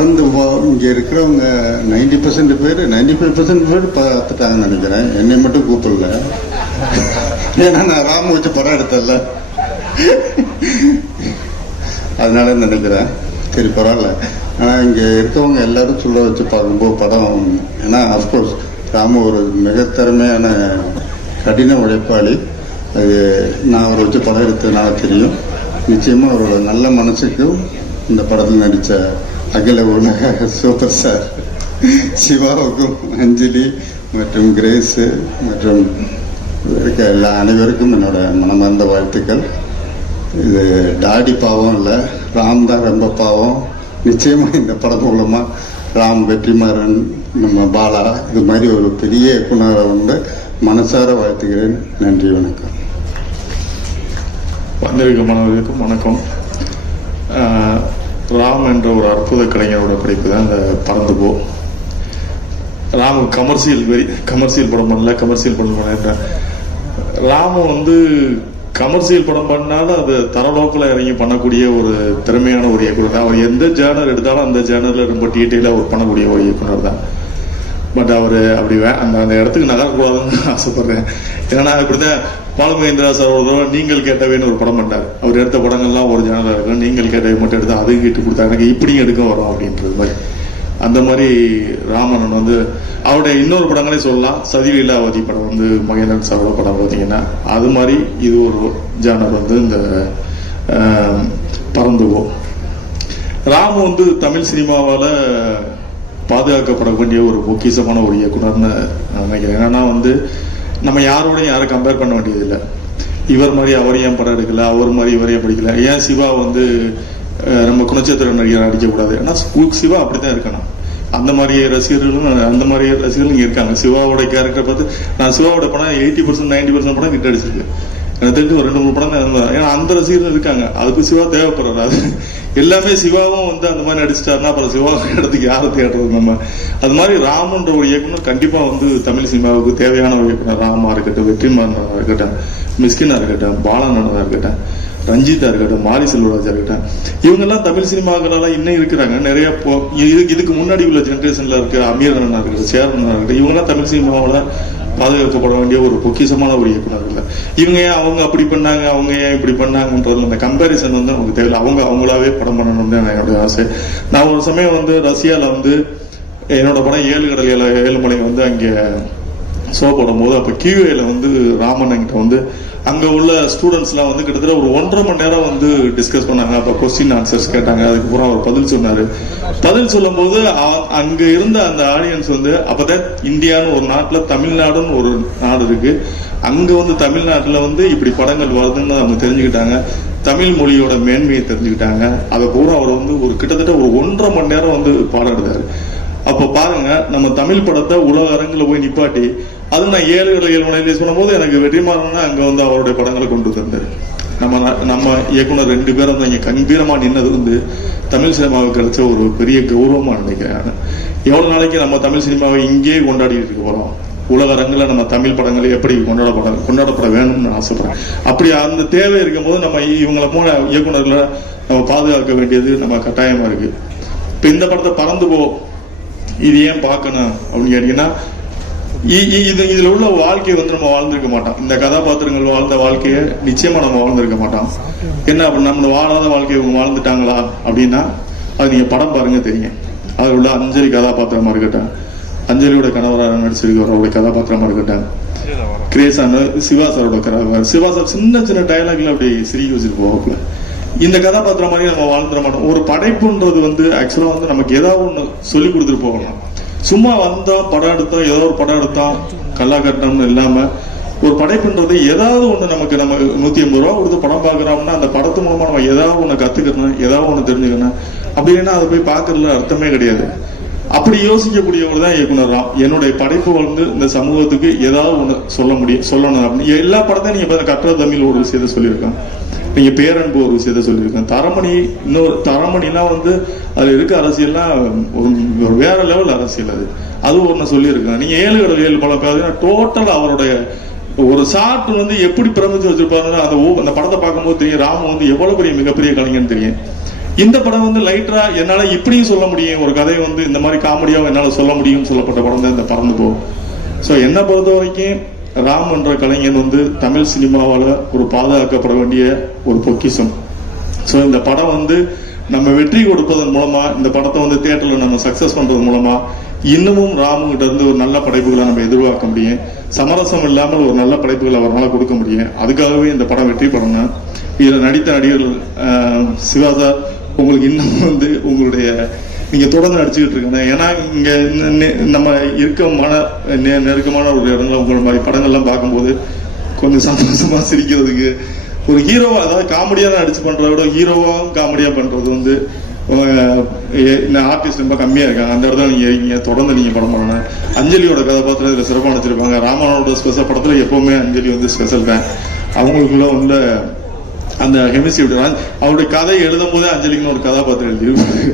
பறந்து இங்கே இருக்கிறவங்க 90% பேர் 95% பேர் பார்த்துட்டாங்கன்னு நினைக்கிறேன். என்னை மட்டும் கூப்பிடல, ஏன்னா நான் ராம வச்சு படம் எடுத்தல, அதனால நினைக்கிறேன். சரி, பரவாயில்ல. ஆனால் இங்கே இருக்கவங்க எல்லாரும் சொல்ல வச்சு பார்க்கும்போது படம், ஏன்னா அஃப்கோர்ஸ் ராமு ஒரு மிக திறமையான கடின உழைப்பாளி. அது நான் அவரை வச்சு படம் எடுத்ததுனால தெரியும். நிச்சயமாக அவரோட நல்ல மனசுக்கும் இந்த படத்தில் நடித்த அகில உலக சூப்பர் ஸ்டார் சிவாவுக்கும், அஞ்சலி மற்றும் கிரேஸு மற்றும் இருக்க எல்லா அனைவருக்கும் என்னோட மனமார்ந்த வாழ்த்துக்கள். இது டாடி பாவம் இல்லை, ராம் தான் ரொம்ப பாவம். நிச்சயமாக இந்த படம் மூலமாக ராம், வெற்றிமாறன், நம்ம பாலா இது மாதிரி ஒரு பெரிய இயக்குனரை வந்து மனசார வாழ்த்துக்கிறேன். நன்றி, வணக்கம். வந்திருக்க மாணவர்களுக்கும் வணக்கம். ராம் என்ற ஒரு அற்புத கலைஞரோட படைப்பு தான் இந்த பறந்து போ. ராம கமர்ஷியல் படம் பண்ணல, கமர்ஷியல் படம் பண்ண ராம வந்து கமர்ஷியல் படம் பண்ணாலும் அது தரலோக்கில் இறங்கி பண்ணக்கூடிய ஒரு திறமையான ஒரு இயக்குனர் தான். அவர் எந்த ஜேர்னர் எடுத்தாலும் அந்த ஜேர்னரில் ரொம்ப டீட்டெயிலாக ஒர்க் பண்ணக்கூடிய ஒரு இயக்குனர் தான். பட் அவர் அப்படி அந்த இடத்துக்கு நகரக்கூடாதுன்னு ஆசைப்படுறேன். ஏன்னா இப்படிதான் பாலுமகேந்திரா சார் ஒரு தடவை நீங்கள் கேட்டவேன்னு ஒரு படம் பண்ணார். அவர் எடுத்த படங்கள்லாம் ஒரு ஜேர்னலாக இருக்கும், நீங்கள் கேட்டவை மட்டும் எடுத்து அதையும் கேட்டு கொடுத்தா எனக்கு இப்படியும் எடுக்க வரும் அப்படின்றது மாதிரி. அந்த மாதிரி ராமன் வந்து அவருடைய இன்னொரு படங்களே சொல்லலாம். சதிலீலாவதி படம் வந்து மகேந்திரன் சாரோட படம் பார்த்தீங்கன்னா அது மாதிரி இது ஒரு ஜானர் வந்து இந்த பறந்துவோம். ராமு வந்து தமிழ் சினிமாவால் பாதுகாக்கப்பட வேண்டிய ஒரு பொக்கிஷமான ஒரு இயக்குனர்னு நினைக்கிறேன். ஏன்னா வந்து நம்ம யாரோடையும் யாரை கம்பேர் பண்ண வேண்டியதில்லை. இவர் மாதிரி அவர் ஏன் படம் எடுக்கல, அவர் மாதிரி இவர் ஏன் படிக்கல, ஏன் சிவா வந்து நம்ம குணச்சேத்திர நடிகர் அடிக்கக்கூடாது. ஏன்னா சிவா அப்படித்தான் இருக்கணும். அந்த மாதிரி ரசிகர்களும் இங்கே இருக்காங்க. சிவாவோட கேரக்டரை பார்த்து நான் சிவாவோட படம் 80% 90% படம் கிட்ட அடிச்சிருக்கேன். எனக்கு தெரிஞ்சு ஒரு 2-3 படம் தான் இருந்தாங்க. ஏன்னா அந்த ரசிகர்கள் இருக்காங்க. அதுக்கு சிவா தேவைப்படுறாரு. எல்லாமே சிவாவும் வந்து அந்த மாதிரி நடிச்சிட்டாருன்னா அப்புறம் சிவா இடத்துக்கு யாரை தேடுறது நம்ம. அது மாதிரி ராமன்ற ஒரு இயக்குனர் கண்டிப்பாக வந்து தமிழ் சினிமாவுக்கு தேவையான ஒரு இயக்குனர். ராமா இருக்கட்டும், வெற்றிமாறனா இருக்கட்டும், மிஸ்கினா இருக்கட்டும், பாலநாதனா இருக்கட்டும், ரஞ்சிதா இருக்கட்டும், மாரி செல்வராஜா இருக்கட்டும், இவங்கெல்லாம் தமிழ் சினிமாக்களால் இன்னும் இருக்கிறாங்க. நிறைய இதுக்கு முன்னாடி உள்ள ஜென்ரேஷன்ல இருக்க அமீர் அண்ணா இருக்கட்டும், சேரண்ணா இருக்கட்டும், இவங்கெல்லாம் தமிழ் சினிமாவில் பாதுகாக்கப்பட வேண்டிய ஒரு பொக்கிஷமான ஒரு இயக்குனர் இல்லை. இவங்க ஏன் அவங்க அப்படி பண்ணாங்க, அவங்க ஏன் இப்படி பண்ணாங்கன்றதுல அந்த கம்பேரிசன் வந்து நமக்கு தேவையில்லை. அவங்களாவே படம் பண்ணணும்னு தான் என்னோட ஆசை. நான் ஒரு சமயம் வந்து ரஷ்யாவில் வந்து என்னோட படம் 7 கடல் 7 மலை வந்து அங்கே ஷோ போடும் போது அப்போ கியூஏல வந்து ராமன் என்கிட்ட வந்து அங்கே உள்ள ஸ்டூடெண்ட்ஸ்லாம் வந்து கிட்டத்தட்ட ஒரு 1.5 மணி நேரம் வந்து டிஸ்கஸ் பண்ணாங்க. அப்போ கொஸ்டின் ஆன்சர்ஸ் கேட்டாங்க. அதுக்கப்புறம் அவர் பதில் சொன்னார். பதில் சொல்லும் போது அங்கே இருந்த அந்த ஆடியன்ஸ் வந்து அப்போதான் இந்தியான்னு ஒரு நாட்டில் தமிழ்நாடுன்னு ஒரு நாடு இருக்கு, அங்கே வந்து தமிழ்நாட்டில் வந்து இப்படி படங்கள் வருதுன்னு அவங்க தெரிஞ்சுக்கிட்டாங்க. தமிழ் மொழியோட மேன்மையை தெரிஞ்சுக்கிட்டாங்க. அதை பூரா அவர் வந்து ஒரு கிட்டத்தட்ட ஒரு 1.5 மணி நேரம் வந்து பாடம் எடுத்தாரு. அப்போ பாருங்க, நம்ம தமிழ் படத்தை உலக அரங்கில் போய் நிப்பாட்டி, அது நான் 7 கடல் 7 மலை சொல்லும் போது எனக்கு வெற்றிமாறனா அங்கே வந்து அவருடைய படங்களை கொண்டு வந்தாரு. நம்ம இயக்குனர் 2 பேரும் வந்து இங்கே கம்பீரமா நின்னது வந்து தமிழ் சினிமாவுக்கு கிடைச்ச ஒரு பெரிய கௌரவமா நினைக்கிறேன். எவ்வளவு நாளைக்கு நம்ம தமிழ் சினிமாவை இங்கேயே கொண்டாடிட்டு இருக்க போறோம். உலக அரங்கில் நம்ம தமிழ் படங்களை எப்படி கொண்டாடப்பட வேணும்னு ஆசைப்படுறேன். அப்படி அந்த தேவை இருக்கும் போது நம்ம இவங்களை போன இயக்குனர்களை நம்ம பாதுகாக்க வேண்டியது நம்ம கட்டாயமா இருக்கு. இப்ப இந்த படத்தை பறந்து போ இது ஏன் பார்க்கணும் அப்படின்னு கேட்டீங்கன்னா, இதுல உள்ள வாழ்க்கையை வந்து நம்ம வாழ்ந்திருக்க மாட்டோம். இந்த கதாபாத்திரங்கள் வாழ்ந்த வாழ்க்கையை நிச்சயமா நம்ம வாழ்ந்திருக்க மாட்டோம். என்ன அப்படி நம்ம வாழாத வாழ்க்கையை இவங்க வாழ்ந்துட்டாங்களா அப்படின்னா அது நீங்க படம் பாருங்க தெரியும். அதில் உள்ள அஞ்சலி கதாபாத்திரமா இருக்கட்டும், அஞ்சலியோட கணவராக நடிச்சிருக்கிறவருடைய கதாபாத்திரமா இருக்கட்டும், கிரேசான சிவா சாரோட கதாபாத்திரம், சிவா சார் சின்ன சின்ன டயலாக்ல அப்படி சிரிக்க வச்சிருக்க போகல. இந்த கதாபாத்திரம் மாதிரி நம்ம வாழ்ந்துட மாட்டோம். ஒரு படைப்புன்றது வந்து ஆக்சுவலா வந்து நமக்கு ஏதாவது ஒண்ணு சொல்லி கொடுத்துட்டு போகணும். சும்மா வந்தோம் படம் எடுத்தோம், ஏதோ ஒரு படம் எடுத்தோம் கல்லா கட்டணம்னு இல்லாம ஒரு படைப்புன்றது ஏதாவது ஒண்ணு நமக்கு நம்ம 150 ரூபா கொடுத்து படம் பாக்குறோம்னா அந்த படத்து மூலமா நம்ம ஏதாவது ஒண்ணு கத்துக்கணும், ஏதாவது ஒண்ணு தெரிஞ்சுக்கணும். அப்படி இல்லைன்னா அதை போய் பாக்குறதுல அர்த்தமே கிடையாது. அப்படி யோசிக்கக்கூடியவர் தான் இயக்குனர் ராம். என்னுடைய படைப்பு வந்து இந்த சமூகத்துக்கு ஏதாவது ஒண்ணு சொல்லணும் அப்படின்னு எல்லா படத்தையும் நீங்க கற்ற தமிழ் ஒரு விஷயத்த சொல்லியிருக்கேன், நீங்க பேரன்பு ஒரு விஷயத்த சொல்லியிருக்கேன், தரமணி இன்னொரு தரமணிலாம் வந்து அதுல இருக்க அரசியல்லாம் ஒரு வேற லெவல் அரசியல். அது ஒண்ணு சொல்லியிருக்கேன். நீங்க 7 கடல் 7 மலை பார்த்தீங்கன்னா டோட்டல் அவருடைய ஒரு ஷாட் வந்து எப்படி பிரமிச்சு வச்சிருப்பாருன்னா அந்த படத்தை பார்க்கும்போது தெரியும் ராம வந்து எவ்வளவு பெரிய மிகப்பெரிய கலைஞன்னு தெரியும். இந்த படம் வந்து லைட்டரா என்னால இப்படியும் சொல்ல முடியும், ஒரு கதையை வந்து இந்த மாதிரி காமெடியாவும் என்னால சொல்ல முடியும் சொல்லப்பட்ட படம் தான் இந்த பறந்து போ. ஸோ என்னை பொறுத்த வரைக்கும் ராம் என்ற கலைஞன் வந்து தமிழ் சினிமாவால் ஒரு பாதுகாக்கப்பட வேண்டிய ஒரு பொக்கிஷம். ஸோ இந்த படம் வந்து நம்ம வெற்றி கொடுப்பதன் மூலமா, இந்த படத்தை வந்து தியேட்டர்ல நம்ம சக்சஸ் பண்றது மூலமா இன்னமும் ராமுகிட்ட இருந்து ஒரு நல்ல படைப்புகளை நம்ம எதிர்பார்க்க முடியும். சமரசம் இல்லாமல் ஒரு நல்ல படைப்புகளை அவரால் கொடுக்க முடியும். அதுக்காகவே இந்த படம் வெற்றி பெறணும். இதில் நடித்த நடிகர்கள் சிவா சார், உங்களுக்கு இன்னும் வந்து உங்களுடைய நீங்க தொடர்ந்து நடிச்சுக்கிட்டு இருக்கீங்க. ஏன்னா இங்க நம்ம நெருக்கமான ஒரு இடங்கள் உங்களை மாதிரி படங்கள்லாம் பார்க்கும்போது கொஞ்சம் சந்தோஷமா சிரிக்கிறதுக்கு ஒரு ஹீரோவா, அதாவது காமெடியா நடிச்சு பண்றத விட ஹீரோவாவும் காமெடியா பண்றது வந்து ஆர்டிஸ்ட் ரொம்ப கம்மியா இருக்காங்க. அந்த இடத்துல நீங்க தொடர்ந்து நீங்க படம் பண்ணணும். அஞ்சலியோட கதாபாத்திரம் இதுல சிறப்பாக நடிச்சிருப்பாங்க. ராமனோட ஸ்பெஷல் படத்துல எப்பவுமே அஞ்சலி வந்து ஸ்பெஷல் தான். அவங்களுக்குள்ள வந்து அந்த ஹெமிஸ்ட்ரி, அவருடைய கதை எழுதும் போதே அஞ்சலிக்குன்னு ஒரு கதாபாத்திரம் எழுதியிருப்பாரு.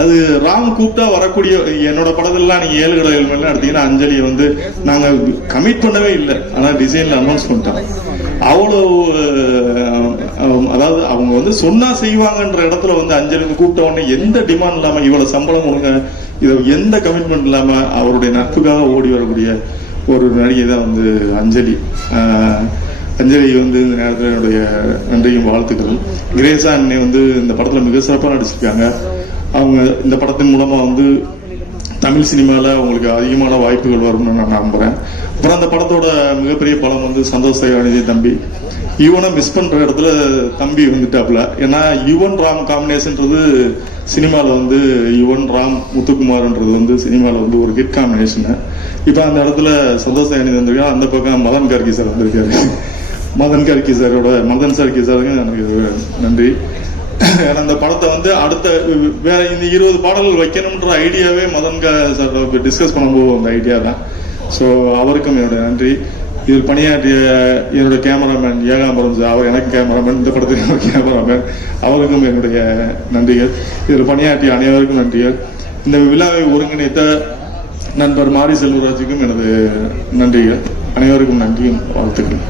அது ராம் கூப்பிட்டா வரக்கூடிய என்னோட படத்துலாம் நீங்க 7 கடை 7 மணிலாம் எடுத்தீங்கன்னா அஞ்சலியை வந்து நாங்க கமிட் பண்ணவே இல்லை, ஆனா டிசைன்ல அனௌன்ஸ் பண்ணிட்டோம். அவ்வளோ அதாவது அவங்க வந்து சொன்னா செய்வாங்கன்ற இடத்துல வந்து அஞ்சலி கூப்பிட்ட உடனே எந்த டிமாண்ட் இல்லாம இவ்வளவு சம்பளம் கொடுங்க, இதை எந்த கமிட்மெண்ட் இல்லாம அவருடைய நட்புக்காக ஓடி வரக்கூடிய ஒரு நடிகை தான் வந்து அஞ்சலி. அஞ்சலி வந்து இந்த நேரத்தில் என்னுடைய நன்றியும் வாழ்த்துக்கள். கிரேசா அண்ணே வந்து இந்த படத்துல மிக சிறப்பாக நடிச்சிருக்காங்க. அவங்க இந்த படத்தின் மூலமா வந்து தமிழ் சினிமாவில் அவங்களுக்கு அதிகமான வாய்ப்புகள் வரும்னு நான் நம்புறேன். அப்புறம் அந்த படத்தோட மிகப்பெரிய பலம் வந்து சந்தோஷ் தயாநிதி தம்பி. யுவனை மிஸ் பண்ற இடத்துல தம்பி வந்துட்டாப்ல. ஏன்னா யுவன் ராம் காம்பினேஷன்றது சினிமாவில் வந்து யுவன் ராம் முத்துக்குமார்ன்றது வந்து சினிமாவில் வந்து ஒரு ஹிட் காம்பினேஷனு. இப்போ அந்த இடத்துல சந்தோஷ் தயாநிதி வந்திருக்காரு, அந்த பக்கம் மதன் கார்கி சார் வந்திருக்காரு. மதன் கார்கி சாருக்கு எனக்கு நன்றி. ஏன்னா அந்த படத்தை வந்து அடுத்த வேற இந்த 20 பாடல்கள் வைக்கணும்ன்ற ஐடியாவே மதன் சார் டிஸ்கஸ் பண்ணும்போது அந்த ஐடியா தான். ஸோ அவருக்கும் என்னுடைய நன்றி. இதில் பணியாற்றிய என்னுடைய கேமராமேன் ஏகாம்பரம் சார், அவர் எனக்கு கேமராமேன், இந்த படத்துக்கு கேமராமேன், அவருக்கும் என்னுடைய நன்றிகள். இதில் பணியாற்றிய அனைவருக்கும் நன்றிகள். இந்த விழாவை ஒருங்கிணைத்த நண்பர் மாரி செல்வராஜுக்கும் எனது நன்றிகள். அனைவருக்கும் நன்றியும் வாழ்த்துக்கள்.